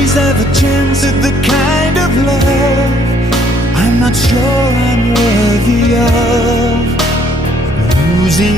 deserve a chance at the kind of love I'm not sure I'm worthy of. Losing